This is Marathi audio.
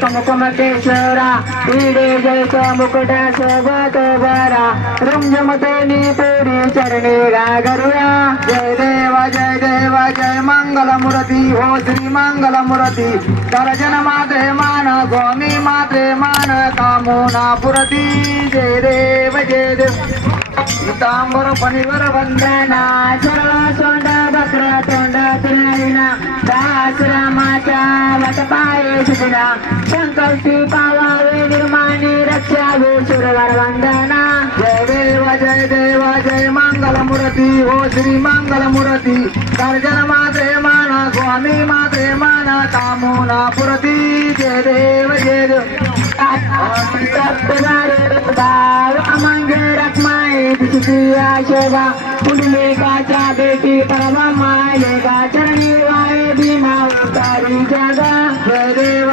कुमकुम केशरा पीडे जैस मुकुट सोबत बरा रुंजमते पुरी चरणी गागरुया जय देव जय मंगल मूर्ति हो श्री मंगल मूर्ति दर्शन माते मान स्वामी माते मान कामोना पुरती जय देव पीतांबर फणीवर वंदना सरळ सोंड बकर तोंड तुलना दास रामाच्या वटपाये सुजना संकल्पी पावावे निर्माणी रक्षावे सुरवर वंदना जय देव जय मंगल मूर्ति हो श्री मंगल मूर्ति दर्शन माते मान स्वामी माते मान कामोना पुरती जय देव अमंगे रखमाए दिशा शोभा पुंडलिकाच्या बेटी परवा मायले का चरणी वाय भीमा उतारी जगा जय देव